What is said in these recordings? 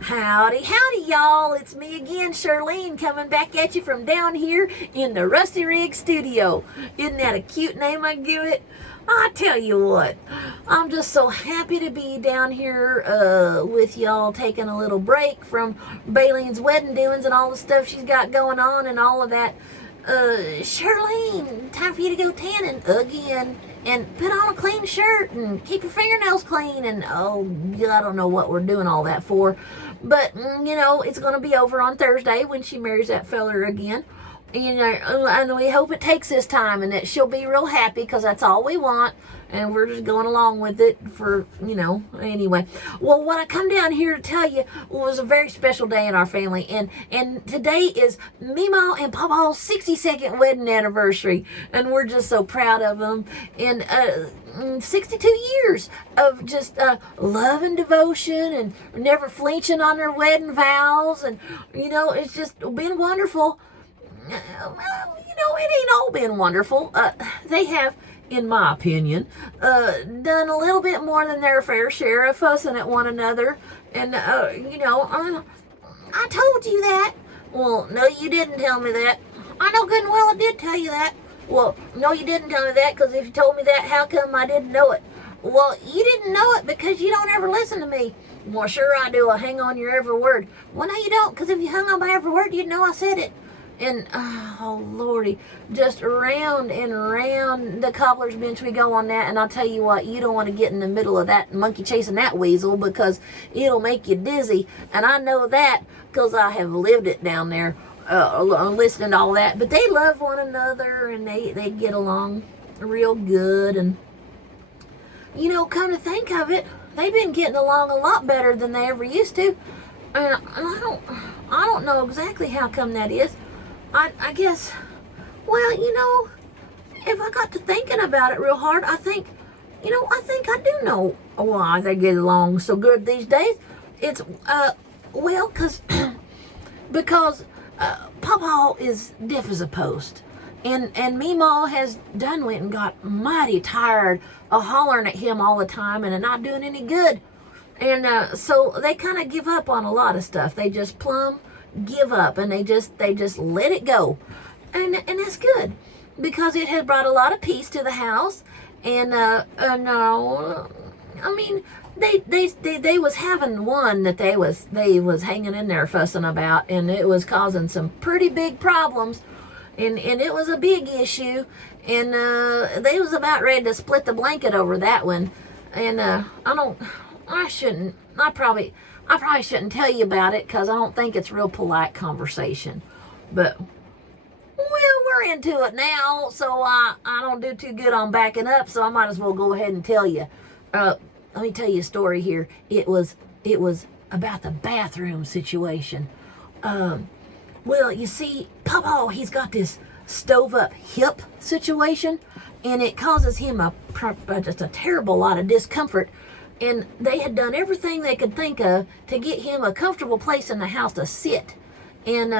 Howdy, howdy, y'all. It's me again, Shirlene, coming back at you from down here in the Rusty Rig Studio. Isn't that a cute name I give it? I tell you what, I'm just so happy to be down here with y'all, taking a little break from Baylene's wedding doings and all the stuff she's got going on and all of that. Shirlene, time for you to go tanning again and put on a clean shirt and keep your fingernails clean and I don't know what we're doing all that for, but it's going to be over on Thursday when she marries that feller again. And we hope it takes this time and that she'll be real happy, because that's all we want, and we're just going along with it for, anyway. Well, what I come down here to tell you was a very special day in our family, and today is MeMaw and PawPa's 62nd wedding anniversary, and we're just so proud of them. And 62 years of just love and devotion and never flinching on their wedding vows, and it's just been wonderful. It ain't all been wonderful. They have, in my opinion, done a little bit more than their fair share of fussing at one another. And, I told you that. Well, no, you didn't tell me that. I know good and well I did tell you that. Well, no, you didn't tell me that, because if you told me that, how come I didn't know it? Well, you didn't know it because you don't ever listen to me. Well, sure I do. I hang on your every word. Well, no, you don't, because if you hung on by every word, you'd know I said it. And, oh, Lordy, just round and round the cobbler's bench we go on that. And I'll tell you what, you don't want to get in the middle of that monkey chasing that weasel, because it'll make you dizzy. And I know that because I have lived it down there, listening to all that. But they love one another, and they get along real good. And, come to think of it, they've been getting along a lot better than they ever used to. And I don't know exactly how come that is. I guess, well, if I got to thinking about it real hard, I think I do know why they get along so good these days. It's, because PawPa is deaf as a post. And MeMaw has went and got mighty tired of hollering at him all the time and not doing any good. And so they kind of give up on a lot of stuff. They just plumb give up, and they just let it go, and that's good, because it has brought a lot of peace to the house. And no, I mean, they was having one that they was hanging in there fussing about, and it was causing some pretty big problems, and it was a big issue, and they was about ready to split the blanket over that one. And I probably shouldn't tell you about it, because I don't think it's real polite conversation. But, well, we're into it now, so I don't do too good on backing up, so I might as well go ahead and tell you. Let me tell you a story here. It was about the bathroom situation. Well, you see, PawPa, he's got this stove-up hip situation, and it causes him just a terrible lot of discomfort. And they had done everything they could think of to get him a comfortable place in the house to sit. And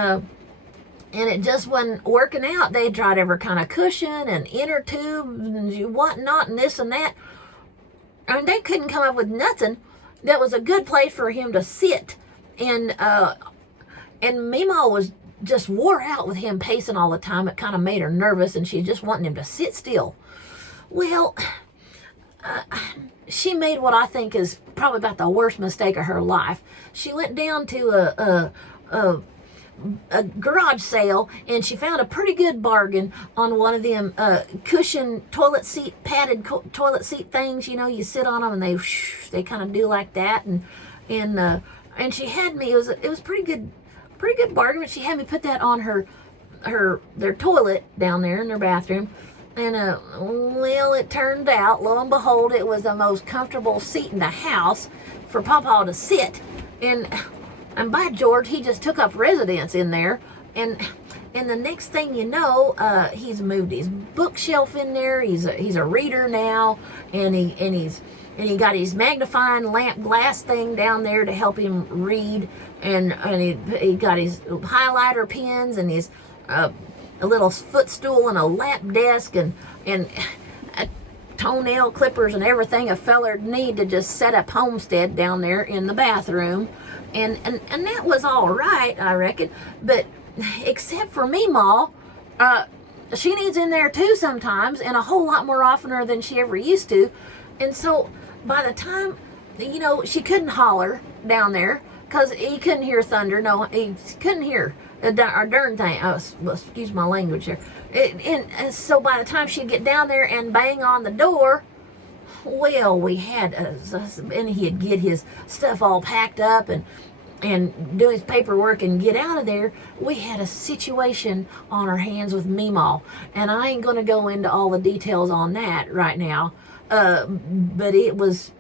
it just wasn't working out. They tried every kind of cushion and inner tube and whatnot and this and that. And they couldn't come up with nothing that was a good place for him to sit. And MeMaw was just wore out with him pacing all the time. It kind of made her nervous, and she just wanted him to sit still. Well, she made what I think is probably about the worst mistake of her life. She went down to a garage sale, and she found a pretty good bargain on one of them cushion padded toilet seat things. You sit on them, and they kind of do like that. And she had me. It was pretty good bargain. But she had me put that on their toilet down there in their bathroom. And, well, it turned out, lo and behold, it was the most comfortable seat in the house for PawPa to sit. And by George, he just took up residence in there. And the next thing you know, he's moved his bookshelf in there. He's a reader now, and he got his magnifying lamp glass thing down there to help him read. And he got his highlighter pens and his a little footstool and a lap desk and toenail clippers and everything a feller'd need to just set up homestead down there in the bathroom. and that was all right, I reckon. But except for MeMaw, she needs in there too sometimes, and a whole lot more oftener than she ever used to. And so by the time, she couldn't holler down there because he couldn't hear thunder. No, he couldn't hear a darn thing. Oh, excuse my language there. And so by the time she'd get down there and bang on the door, well, we had, and he'd get his stuff all packed up and do his paperwork and get out of there. We had a situation on our hands with MeMaw, and I ain't gonna go into all the details on that right now. But it was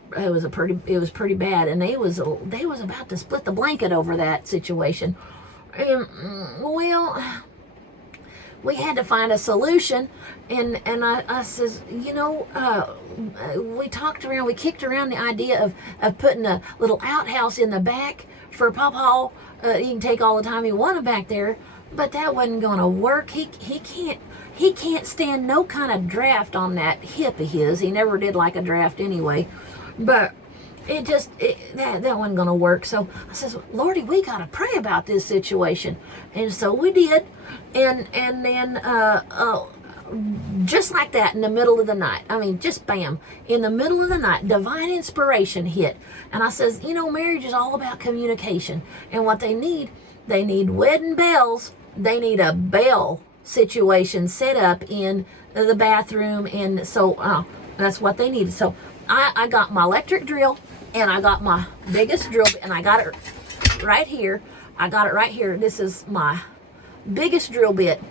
pretty bad, and they was about to split the blanket over that situation. And well, we had to find a solution, and I says, we kicked around the idea of putting a little outhouse in the back for PawPaw. He can take all the time he wanted back there, but that wasn't going to work. He can't stand no kind of draft on that hip of his. He never did like a draft anyway, but that wasn't going to work. So I says, Lordy, we got to pray about this situation. And so we did. And then just like that, in the middle of the night, I mean, just bam, in the middle of the night, divine inspiration hit. And I says, marriage is all about communication. And what they need wedding bells. They need a bell situation set up in the bathroom. And so that's what they needed. So I got my electric drill, and I got my biggest drill, and I got it right here. This is my biggest drill bit,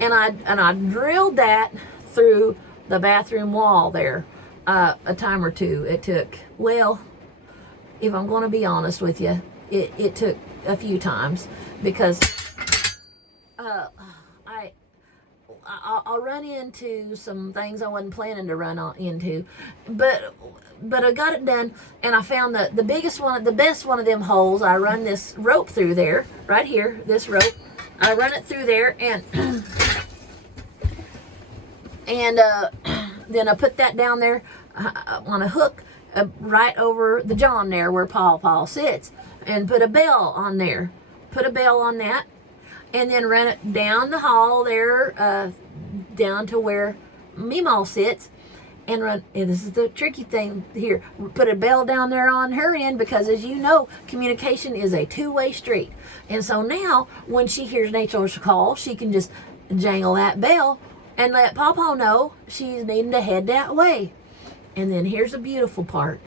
and I drilled that through the bathroom wall there a time or two. It took, well, if I'm going to be honest with you, it took a few times, because I'll run into some things I wasn't planning to run into, but I got it done, and I found the best one of them holes. I run this rope through there, right here, this rope. I run it through there, and then I put that down there on a hook right over the john there where PawPaw sits, and put a bell on there. Put a bell on that, and then run it down the hall there, down to where MeMaw sits, and run. And this is the tricky thing here. Put a bell down there on her end, because as you know, communication is a two-way street. And so now, when she hears nature's call, she can just jangle that bell and let PawPaw know she's needing to head that way. And then here's the beautiful part.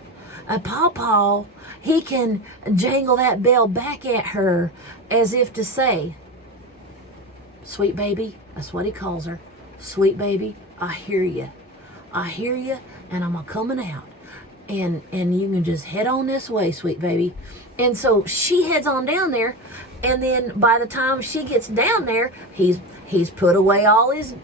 PawPaw, he can jangle that bell back at her as if to say, "Sweet baby," that's what he calls her. "Sweet baby, I hear you. I hear you, and I'm a-coming out. And you can just head on this way, sweet baby." And so she heads on down there, and then by the time she gets down there, he's put away all his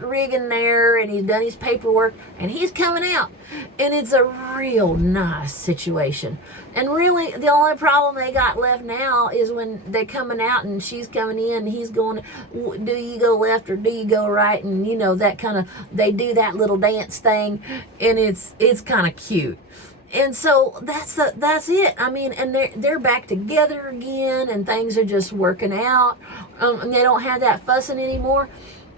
rigging there, and he's done his paperwork, and he's coming out. And it's a real nice situation. And really, the only problem they got left now is when they're coming out and she's coming in, and he's going, do you go left or do you go right? And that kind of, they do that little dance thing, and it's kind of cute. And so that's it. I mean, and they're back together again, and things are just working out. And they don't have that fussing anymore.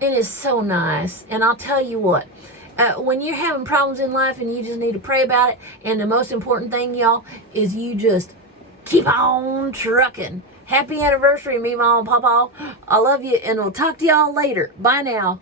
It is so nice. And I'll tell you what, when you're having problems in life and you just need to pray about it, and the most important thing, y'all, is you just keep on trucking. Happy anniversary, MeMaw and PawPaw. I love you, and we'll talk to y'all later. Bye now.